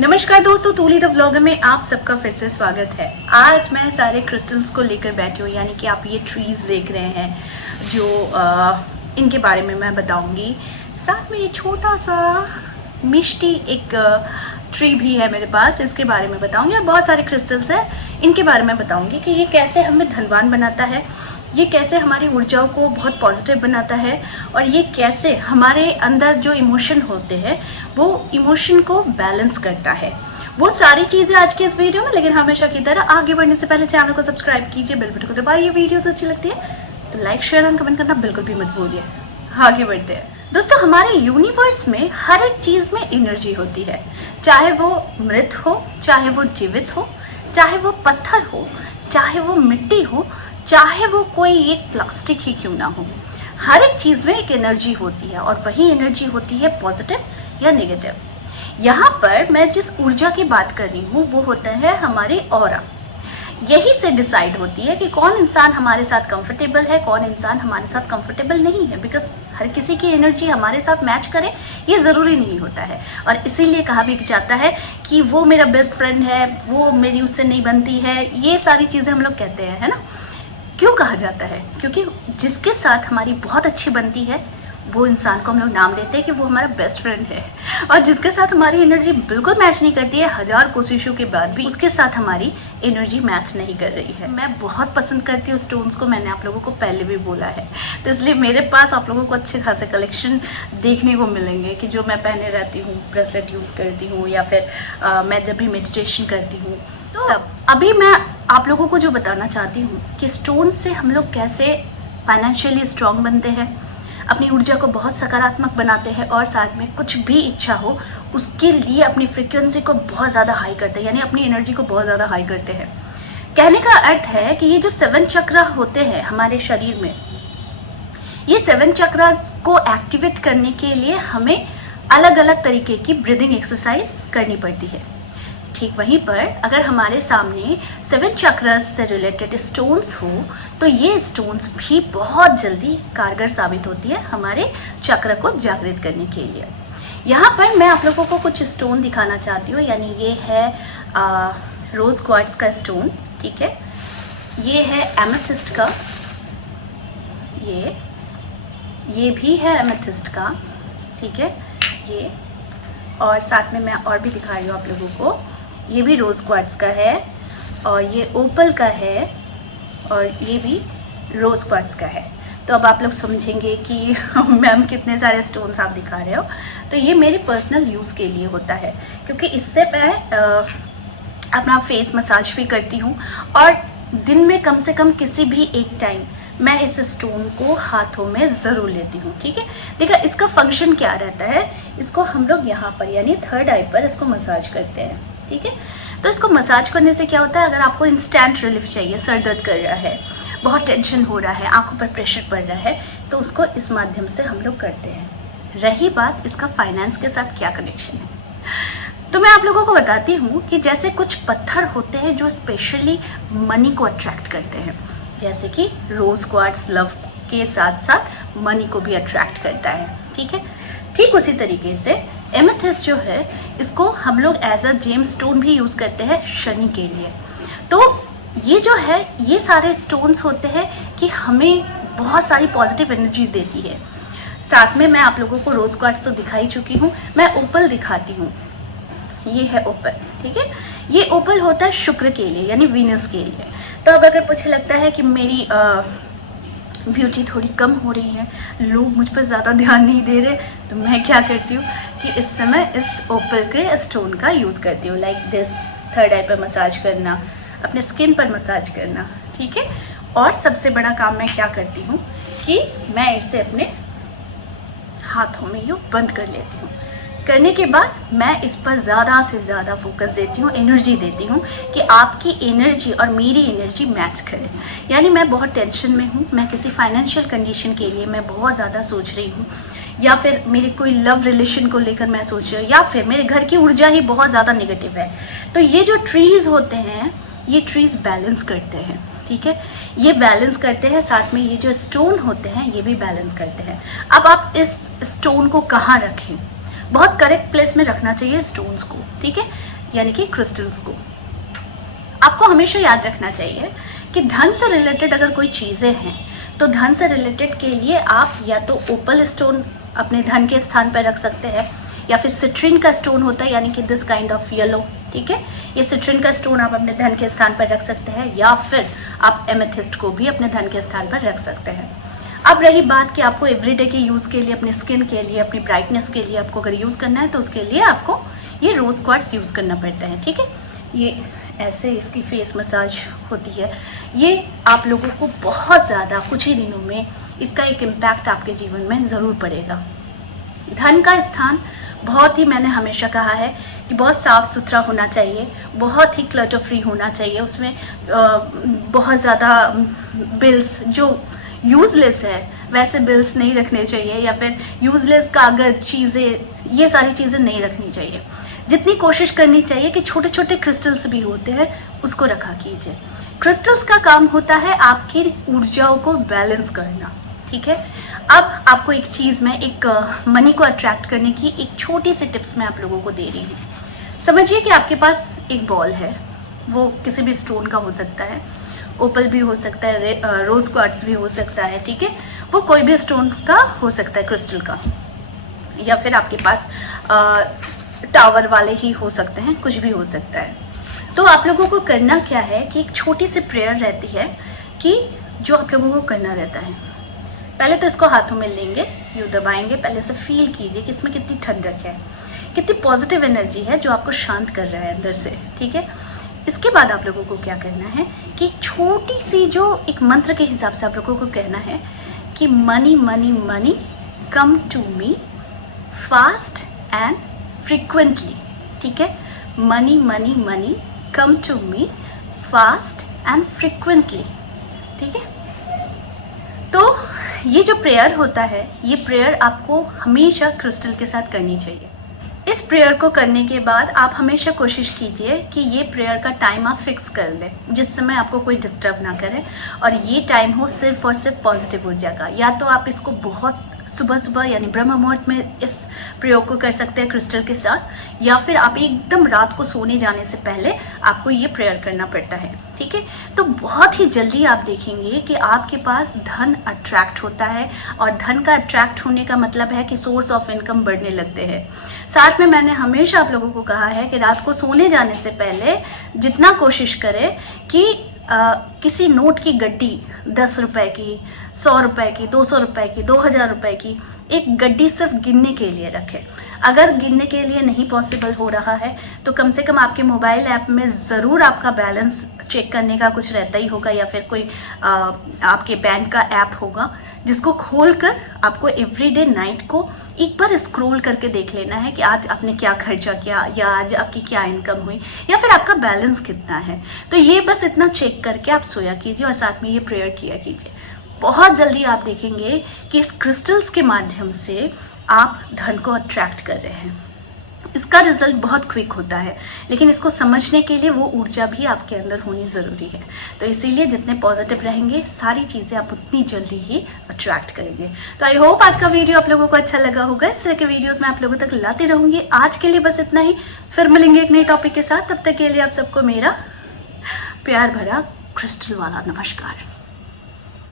नमस्कार दोस्तों, तूली the vlogger में आप सबका फिर से स्वागत है। आज मैं सारे क्रिस्टल्स को लेकर बैठी हूँ, यानी कि आप ये ट्रीज देख रहे हैं जो इनके बारे में मैं बताऊंगी। साथ में ये छोटा सा मिष्टी एक ट्री भी है मेरे पास, इसके बारे में बताऊंगी। और बहुत सारे क्रिस्टल्स हैं, इनके बारे में बताऊंगी कि ये कैसे हमें धनवान बनाता है, ये कैसे हमारी ऊर्जाओं को बहुत पॉजिटिव बनाता है, और ये कैसे हमारे अंदर जो इमोशन होते हैं वो इमोशन को बैलेंस करता है। वो सारी चीज़ें आज के इस वीडियो में। लेकिन हमेशा की तरह आगे बढ़ने से पहले चैनल को सब्सक्राइब कीजिए, बेल बटन को दबाइए। वीडियो तो अच्छी लगती है तो लाइक शेयर और कमेंट करना बिल्कुल भी मत भूलिए। आगे बढ़ते हैं दोस्तों। हमारे यूनिवर्स में हर एक चीज़ में एनर्जी होती है, चाहे वो मृत हो, चाहे वो जीवित हो, चाहे वो पत्थर हो, चाहे वो मिट्टी हो, चाहे वो कोई एक प्लास्टिक ही क्यों ना हो। हर एक चीज़ में एक एनर्जी होती है और वही एनर्जी होती है पॉजिटिव या नेगेटिव। यहाँ पर मैं जिस ऊर्जा की बात कर रही हूँ वो होता है हमारी ऑरा। यही से डिसाइड होती है कि कौन इंसान हमारे साथ कंफर्टेबल है, कौन इंसान हमारे साथ कंफर्टेबल नहीं है। बिकॉज हर किसी की एनर्जी हमारे साथ मैच करे ये ज़रूरी नहीं होता है। और इसीलिए कहा भी जाता है कि वो मेरा बेस्ट फ्रेंड है, वो मेरी उससे नहीं बनती है। ये सारी चीज़ें हम लोग कहते हैं, है ना। क्यों कहा जाता है? क्योंकि जिसके साथ हमारी बहुत अच्छी बनती है वो इंसान को हम लोग नाम देते हैं कि वो हमारा बेस्ट फ्रेंड है। और जिसके साथ हमारी एनर्जी बिल्कुल मैच नहीं करती है, हजार कोशिशों के बाद भी उसके साथ हमारी एनर्जी मैच नहीं कर रही है। मैं बहुत पसंद करती हूँ स्टोन्स को, मैंने आप लोगों को पहले भी बोला है। तो इसलिए मेरे पास आप लोगों को अच्छे खासे कलेक्शन देखने को मिलेंगे कि जो मैं पहने रहती हूँ, ब्रेसलेट यूज़ करती हूँ, या फिर मैं जब भी मेडिटेशन करती हूँ। तो अभी मैं आप लोगों को जो बताना चाहती हूँ कि स्टोन से हम लोग कैसे फाइनेंशियली स्ट्रांग बनते हैं, अपनी ऊर्जा को बहुत सकारात्मक बनाते हैं, और साथ में कुछ भी इच्छा हो उसके लिए अपनी फ्रिक्वेंसी को बहुत ज़्यादा हाई करते हैं, यानी अपनी एनर्जी को बहुत ज़्यादा हाई करते हैं। कहने का अर्थ है कि ये जो 7 चक्र होते हैं हमारे शरीर में, ये 7 चक्र को एक्टिवेट करने के लिए हमें अलग अलग तरीके की ब्रीदिंग एक्सरसाइज करनी पड़ती है। ठीक वहीं पर अगर हमारे सामने 7 चक्रस से रिलेटेड स्टोन्स हो तो ये स्टोन्स भी बहुत जल्दी कारगर साबित होती है हमारे चक्र को जागृत करने के लिए। यहाँ पर मैं आप लोगों को कुछ स्टोन दिखाना चाहती हूँ। यानी ये है रोज क्वार्ट्ज का स्टोन, ठीक है। ये है एमेथिस्ट का, ये भी है एमेथिस्ट का, ठीक है। ये और साथ में मैं और भी दिखा रही हूँ आप लोगों को। ये भी रोज़ क्वार्ट्ज का है, और ये ओपल का है, और ये भी रोज़ क्वार्ट्ज का है। तो अब आप लोग समझेंगे कि मैम कितने सारे स्टोन्स आप दिखा रहे हो। तो ये मेरे पर्सनल यूज़ के लिए होता है, क्योंकि इससे मैं अपना फेस मसाज भी करती हूँ, और दिन में कम से कम किसी भी एक टाइम मैं इस स्टोन को हाथों में ज़रूर लेती हूँ, ठीक है। देखा इसका फंक्शन क्या रहता है, इसको हम लोग यहाँ पर यानी थर्ड आई पर इसको मसाज करते हैं, ठीक है। तो इसको मसाज करने से क्या होता है, अगर आपको इंस्टेंट रिलीफ चाहिए, सर दर्द कर रहा है, बहुत टेंशन हो रहा है, आंखों पर प्रेशर पड़ रहा है, तो उसको इस माध्यम से हम लोग करते हैं। रही बात इसका फाइनेंस के साथ क्या कनेक्शन है, तो मैं आप लोगों को बताती हूँ कि जैसे कुछ पत्थर होते हैं जो स्पेशली मनी को अट्रैक्ट करते हैं, जैसे कि रोज़ क्वार्ट्ज लव के साथ साथ मनी को भी अट्रैक्ट करता है, ठीक है। ठीक उसी तरीके से एमेथिस्ट जो है इसको हम लोग एज अ जेम स्टोन भी यूज़ करते हैं शनि के लिए। तो ये जो है ये सारे स्टोन्स होते हैं कि हमें बहुत सारी पॉजिटिव एनर्जी देती है। साथ में मैं आप लोगों को रोज़ क्वार्ट्ज तो दिखा ही चुकी हूँ, मैं ओपल दिखाती हूँ। ये है ओपल, ठीक है। ये ओपल होता है शुक्र के लिए यानी वीनस के लिए। तो अब अगर मुझे लगता है कि मेरी ब्यूटी थोड़ी कम हो रही है, लोग मुझ पर ज़्यादा ध्यान नहीं दे रहे, तो मैं क्या करती हूँ कि इस समय इस ओपल के स्टोन का यूज़ करती हूँ। लाइक दिस, थर्ड आई पर मसाज करना, अपने स्किन पर मसाज करना, ठीक है। और सबसे बड़ा काम मैं क्या करती हूँ कि मैं इसे अपने हाथों में यूँ बंद कर लेती हूँ। करने के बाद मैं इस पर ज़्यादा से ज़्यादा फोकस देती हूँ, एनर्जी देती हूँ कि आपकी एनर्जी और मेरी एनर्जी मैच करे। यानी मैं बहुत टेंशन में हूँ, मैं किसी फाइनेंशियल कंडीशन के लिए मैं बहुत ज़्यादा सोच रही हूँ, या फिर मेरे कोई लव रिलेशन को लेकर मैं सोच रही हूँ, या फिर मेरे घर की ऊर्जा ही बहुत ज़्यादा नेगेटिव है। तो ये जो ट्रीज़ होते हैं ये ट्रीज़ बैलेंस करते हैं, ठीक है। ये बैलेंस करते हैं, साथ में ये जो स्टोन होते हैं ये भी बैलेंस करते हैं। अब आप इस स्टोन को कहाँ रखें, बहुत करेक्ट प्लेस में रखना चाहिए स्टोन्स को, ठीक है, यानी कि क्रिस्टल्स को। आपको हमेशा याद रखना चाहिए कि धन से रिलेटेड अगर कोई चीज़ें हैं तो धन से रिलेटेड के लिए आप या तो ओपल स्टोन अपने धन के स्थान पर रख सकते हैं, या फिर सिट्रिन का स्टोन होता है यानी कि दिस काइंड ऑफ येलो, ठीक है, ये सिट्रिन का स्टोन आप अपने धन के स्थान पर रख सकते हैं, या फिर आप एमेथिस्ट को भी अपने धन के स्थान पर रख सकते हैं। अब रही बात कि आपको एवरीडे के यूज़ के लिए, अपने स्किन के लिए, अपनी ब्राइटनेस के लिए आपको अगर यूज़ करना है तो उसके लिए आपको ये रोज़ क्वार्ट्स यूज़ करना पड़ता है, ठीक है। ये ऐसे इसकी फेस मसाज होती है। ये आप लोगों को बहुत ज़्यादा कुछ ही दिनों में इसका एक इम्पैक्ट आपके जीवन में ज़रूर पड़ेगा। धन का स्थान बहुत ही, मैंने हमेशा कहा है कि बहुत साफ़ सुथरा होना चाहिए, बहुत ही क्लटर फ्री होना चाहिए। उसमें बहुत ज़्यादा बिल्स जो यूज़लेस है वैसे बिल्स नहीं रखने चाहिए, या फिर यूज़लेस कागज़ चीज़ें, ये सारी चीज़ें नहीं रखनी चाहिए। जितनी कोशिश करनी चाहिए कि छोटे छोटे क्रिस्टल्स भी होते हैं उसको रखा कीजिए। क्रिस्टल्स का काम होता है आपकी ऊर्जाओं को बैलेंस करना, ठीक है। अब आपको एक चीज़ में, एक मनी को अट्रैक्ट करने की एक छोटी सी टिप्स मैं आप लोगों को दे रही हूँ। समझिए कि आपके पास एक बॉल है, वो किसी भी स्टोन का हो सकता है, ओपल भी हो सकता है, रोज़ क्वार्ट्स भी हो सकता है, ठीक है, वो कोई भी स्टोन का हो सकता है, क्रिस्टल का, या फिर आपके पास टावर वाले ही हो सकते हैं, कुछ भी हो सकता है। तो आप लोगों को करना क्या है कि एक छोटी सी प्रेयर रहती है कि जो आप लोगों को करना रहता है, पहले तो इसको हाथों में लेंगे, यूँ दबाएंगे, पहले से फील कीजिए कि इसमें कितनी ठंडक है, कितनी पॉजिटिव एनर्जी है जो आपको शांत कर रहा है अंदर से, ठीक है। इसके बाद आप लोगों को क्या करना है कि छोटी सी जो एक मंत्र के हिसाब से आप लोगों को कहना है कि money money money come to me fast and frequently, ठीक है, money money money come to me fast and frequently, ठीक है। तो ये जो प्रेयर होता है, ये प्रेयर आपको हमेशा क्रिस्टल के साथ करनी चाहिए। इस प्रेयर को करने के बाद आप हमेशा कोशिश कीजिए कि ये प्रेयर का टाइम आप फिक्स कर लें, जिस समय आपको कोई डिस्टर्ब ना करे, और ये टाइम हो सिर्फ और सिर्फ पॉजिटिव ऊर्जा का। या तो आप इसको बहुत सुबह सुबह यानी ब्रह्म मुहूर्त में इस प्रयोग को कर सकते हैं क्रिस्टल के साथ, या फिर आप एकदम रात को सोने जाने से पहले आपको ये प्रेयर करना पड़ता है, ठीक है। तो बहुत ही जल्दी आप देखेंगे कि आपके पास धन अट्रैक्ट होता है, और धन का अट्रैक्ट होने का मतलब है कि सोर्स ऑफ इनकम बढ़ने लगते हैं। साथ में मैंने हमेशा आप लोगों को कहा है कि रात को सोने जाने से पहले जितना कोशिश करें कि किसी नोट की गड्डी 10 रुपए की, 100 रुपए की, 200 रुपए की, 2000 रुपए की एक गड्डी सिर्फ गिनने के लिए रखें। अगर गिनने के लिए नहीं पॉसिबल हो रहा है तो कम से कम आपके मोबाइल ऐप में ज़रूर आपका बैलेंस चेक करने का कुछ रहता ही होगा, या फिर कोई आपके बैंक का ऐप होगा जिसको खोलकर आपको एवरीडे नाइट को एक बार स्क्रॉल करके देख लेना है कि आज आपने क्या खर्चा किया, या आज आपकी क्या इनकम हुई, या फिर आपका बैलेंस कितना है। तो ये बस इतना चेक करके आप सोया कीजिए और साथ में ये प्रेयर किया कीजिए। बहुत जल्दी आप देखेंगे कि इस क्रिस्टल्स के माध्यम से आप धन को अट्रैक्ट कर रहे हैं। इसका रिजल्ट बहुत क्विक होता है, लेकिन इसको समझने के लिए वो ऊर्जा भी आपके अंदर होनी ज़रूरी है। तो इसीलिए जितने पॉजिटिव रहेंगे सारी चीज़ें आप उतनी जल्दी ही अट्रैक्ट करेंगे। तो आई होप आज का वीडियो आप लोगों को अच्छा लगा होगा। इस तरह के वीडियोस मैं आप लोगों तक लाती रहूँगी। आज के लिए बस इतना ही, फिर मिलेंगे एक नए टॉपिक के साथ। तब तक के लिए आप सबको मेरा प्यार भरा क्रिस्टल वाला नमस्कार।